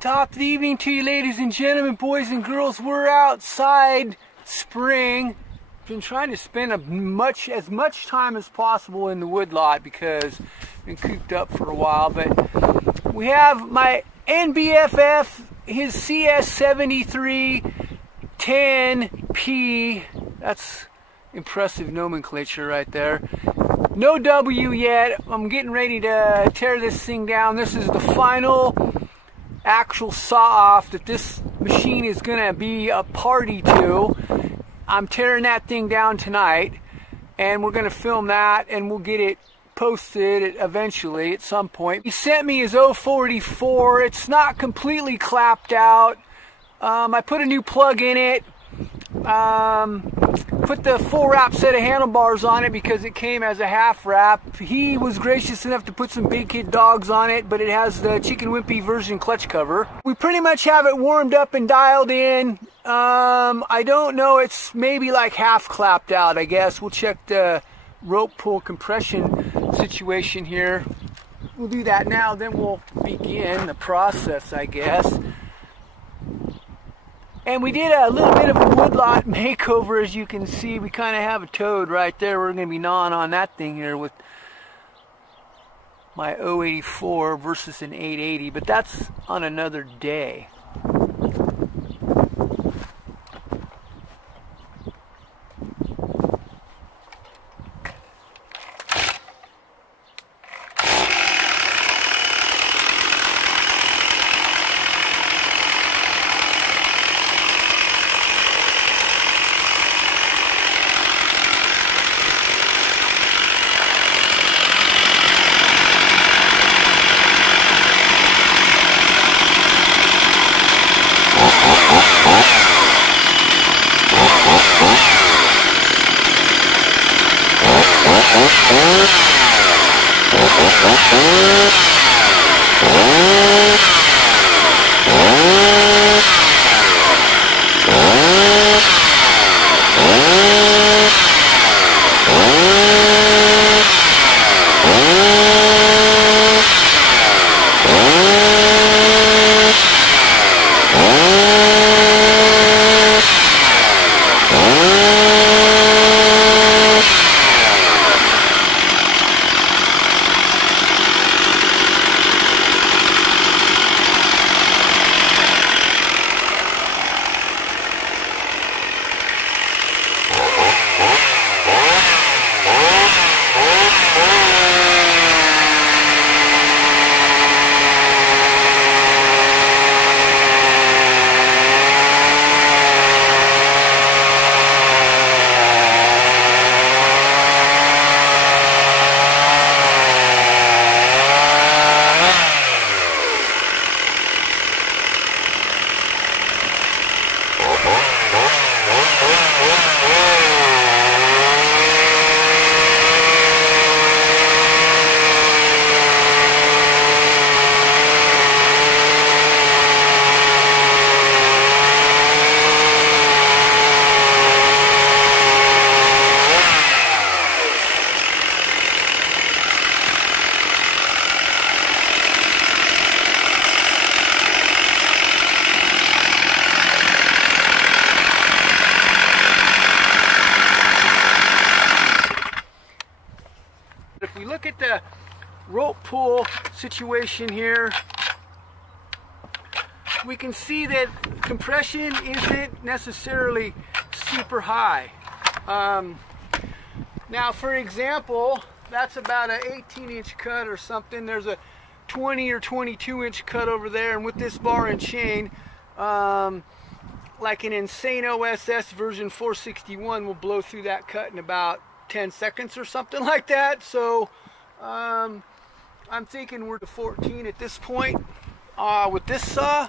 Top of the evening to you, ladies and gentlemen, boys and girls. We're outside spring. Been trying to spend as much time as possible in the woodlot because I've been cooped up for a while. But we have my NBFF, his CS7310P. That's impressive nomenclature right there. No W yet. I'm getting ready to tear this thing down. This is the final actual saw-off that this machine is gonna be a party to. I'm tearing that thing down tonight, and we're gonna film that, and we'll get it posted eventually at some point. He sent me his 044. It's not completely clapped out. I put a new plug in it. Put the full wrap set of handlebars on it because it came as a half wrap. He was gracious enough to put some big kid dogs on it, but it has the Chicken Wimpy version clutch cover. We pretty much have it warmed up and dialed in. I don't know, it's maybe like half clapped out, I guess. We'll check the rope pull compression situation here. We'll do that now, then we'll begin the process, I guess. And we did a little bit of a woodlot makeover, as you can see. We kind of have a toad right there. We're going to be gnawing on that thing here with my 084 versus an 880, but that's on another day. If we look at the rope pull situation here, we can see that compression isn't necessarily super high. Now, for example, that's about an 18-inch cut or something. There's a 20 or 22-inch cut over there, and with this bar and chain, like an Insane OSS version 461 will blow through that cut in about 10 seconds or something like that. So I'm thinking we're to 14 at this point with this saw.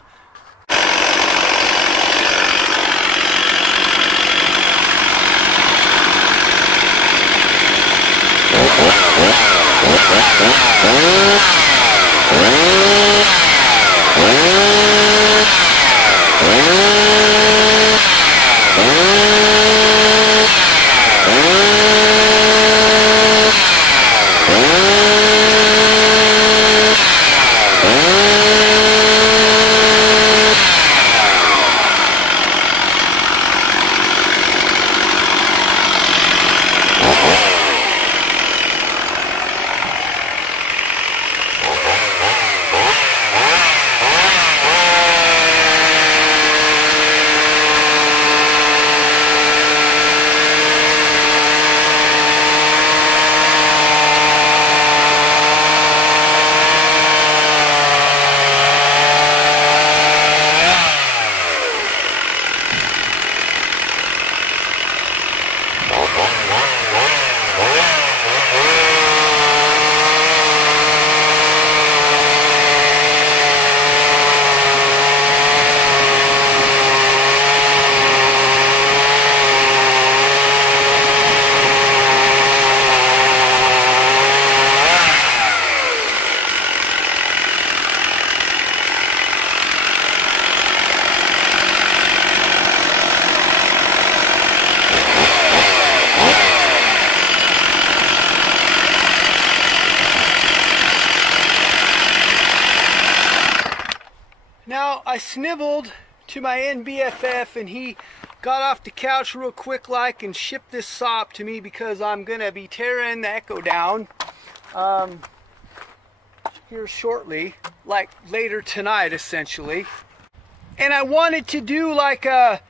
Now I sniveled to my NBFF and he got off the couch real quick like and shipped this saw up to me because I'm gonna be tearing the Echo down here shortly, like later tonight essentially. And I wanted to do like a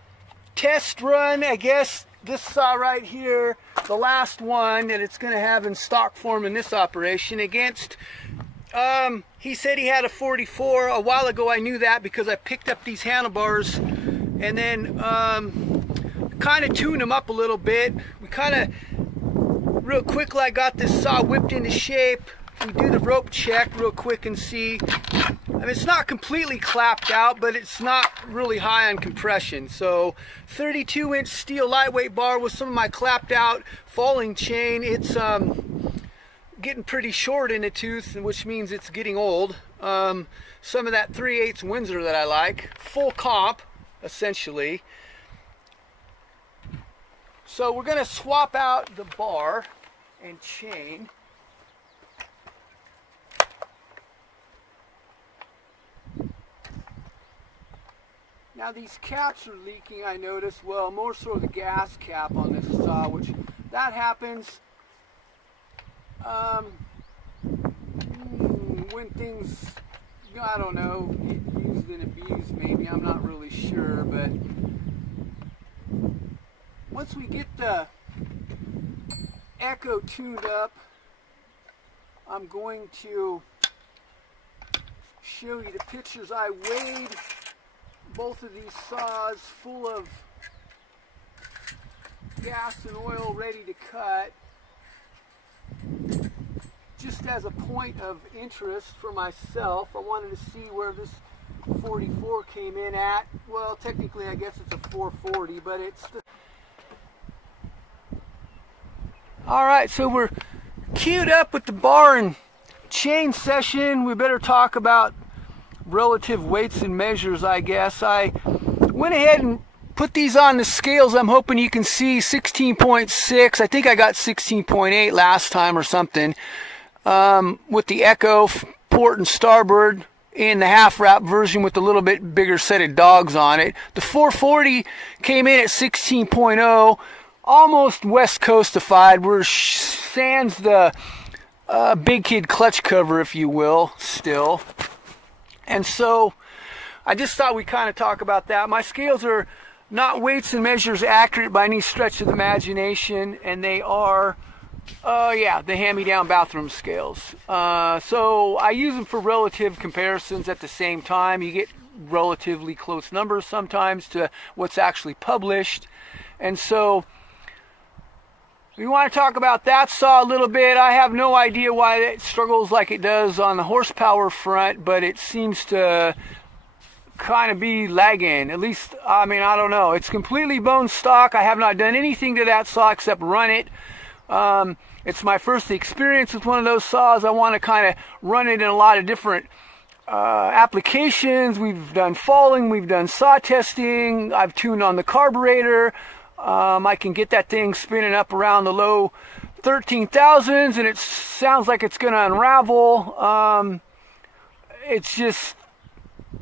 test run, I guess, this saw right here, the last one that it's going to have in stock form in this operation against, he said he had a 44. A while ago I knew that because I picked up these handlebars and then kind of tuned them up a little bit. We kind of, real quick, like got this saw whipped into shape. We do the rope check real quick and see. I mean, it's not completely clapped out, but it's not really high on compression. So 32-inch steel lightweight bar with some of my clapped out falling chain. It's getting pretty short in the tooth, which means it's getting old. Some of that 3/8 Windsor that I like. Full comp, essentially. So we're going to swap out the bar and chain. Now these caps are leaking, I noticed. Well, more so the gas cap on this saw, which that happens when things, I don't know, get used and abused maybe, I'm not really sure, but once we get the Echo tuned up, I'm going to show you the pictures. I weighed both of these saws full of gas and oil ready to cut, just as a point of interest for myself. I wanted to see where this 44 came in at. Well, technically I guess it's a 440, but it's the... Alright, so we're queued up with the bar and chain session. We better talk about relative weights and measures, I guess. I went ahead and put these on the scales. I'm hoping you can see 16.6. I think I got 16.8 last time or something, with the Echo port and starboard in the half wrap version with a little bit bigger set of dogs on it. The 440 came in at 16.0, almost west coastified. We're sans the big kid clutch cover, if you will, still. And so I just thought we'd kind of talk about that. My scales are not weights and measures accurate by any stretch of the imagination, and they are, yeah, the hand-me-down bathroom scales. So I use them for relative comparisons at the same time. You get relatively close numbers sometimes to what's actually published. And so we want to talk about that saw a little bit. I have no idea why it struggles like it does on the horsepower front, but it seems to kind of be lagging. At least, I mean, I don't know. It's completely bone stock. I have not done anything to that saw except run it. It's my first experience with one of those saws. I want to kind of run it in a lot of different applications. We've done falling, we've done saw testing, I've tuned on the carburetor. I can get that thing spinning up around the low 13,000s and it sounds like it's going to unravel. It's just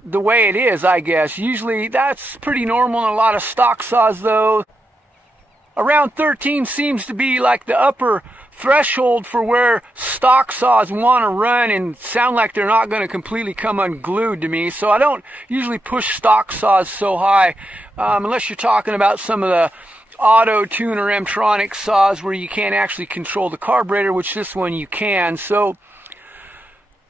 the way it is, I guess. Usually that's pretty normal in a lot of stock saws though. Around 13 seems to be like the upper threshold for where stock saws want to run and sound like they're not going to completely come unglued to me. So I don't usually push stock saws so high unless you're talking about some of the auto tuner M-tronic saws where you can't actually control the carburetor, which this one you can. So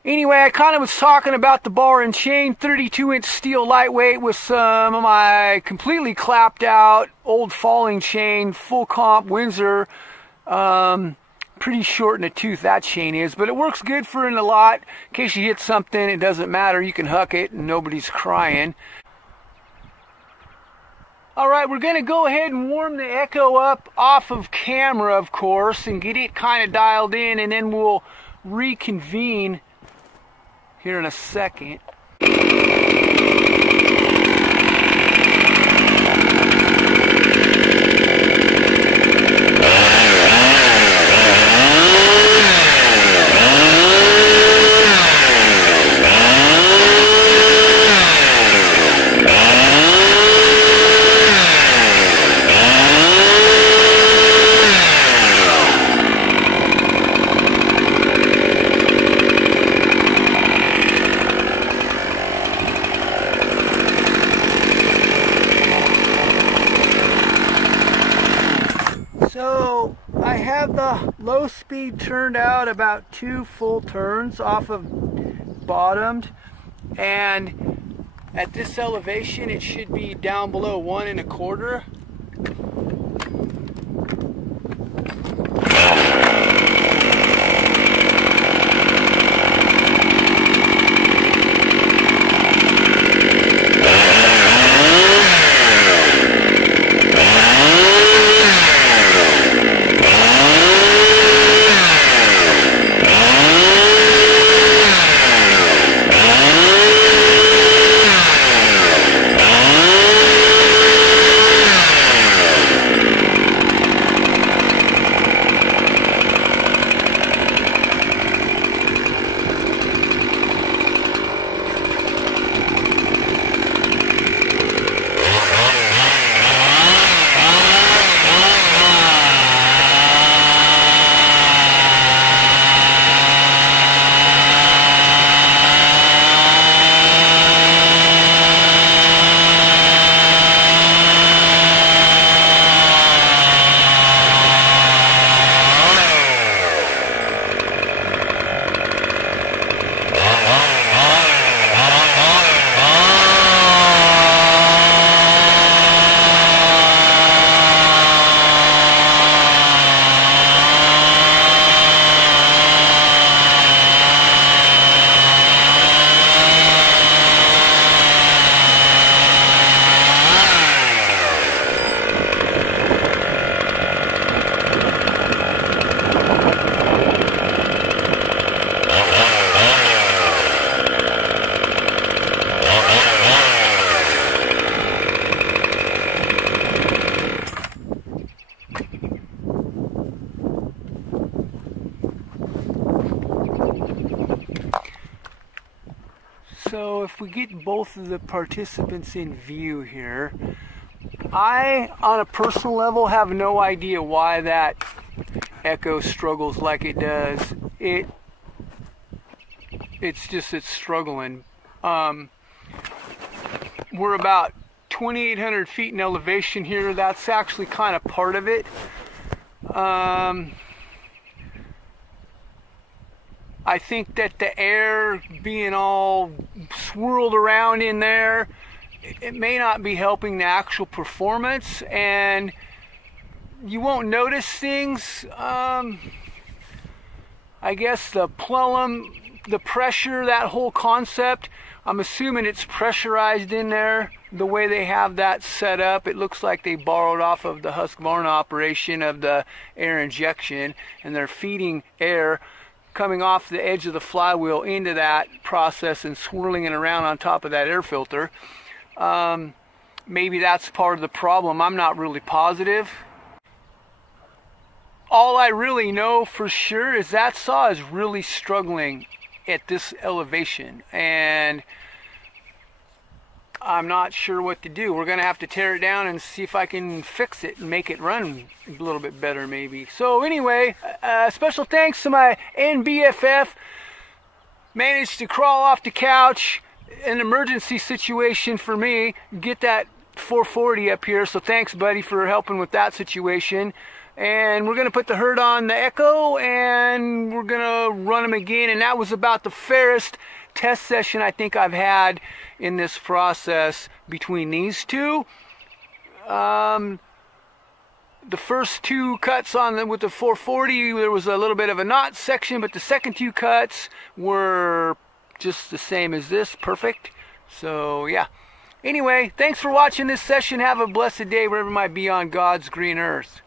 anyway, I kind of was talking about the bar and chain, 32-inch steel lightweight with some of my completely clapped out old falling chain, full comp Windsor. Pretty short in the tooth that chain is, but it works good for in the lot. In case you hit something, it doesn't matter. You can huck it and nobody's crying. Alright, we're going to go ahead and warm the Echo up off of camera, of course, and get it kind of dialed in, and then we'll reconvene here in a second. actually turned out about 2 full turns off of bottomed, and at this elevation it should be down below 1 1/4. So if we get both of the participants in view here, I, on a personal level, have no idea why that echo struggles like it does. It's struggling. We're about 2,800 feet in elevation here. That's actually kind of part of it. I think that the air being all swirled around in there, it may not be helping the actual performance, and you won't notice things. I guess the plumb, the pressure, that whole concept, I'm assuming it's pressurized in there the way they have that set up. It looks like they borrowed off of the Husqvarna operation of the air injection, and they're feeding air coming off the edge of the flywheel into that process and swirling it around on top of that air filter. Maybe that's part of the problem. I'm not really positive. All I really know for sure is that saw is really struggling at this elevation, and I'm not sure what to do. We're gonna have to tear it down and see if I can fix it and make it run a little bit better maybe. So anyway, special thanks to my NBFF. Managed to crawl off the couch, an emergency situation for me, get that 440 up here. So thanks, buddy, for helping with that situation. And we're gonna put the herd on the Echo, and we're gonna run them again. And that was about the fairest test session I think I've had in this process between these two. The first 2 cuts on them with the 440, there was a little bit of a knot section, but the second 2 cuts were just the same as this, perfect. So yeah. Anyway, thanks for watching this session. Have a blessed day wherever it might be on God's green earth.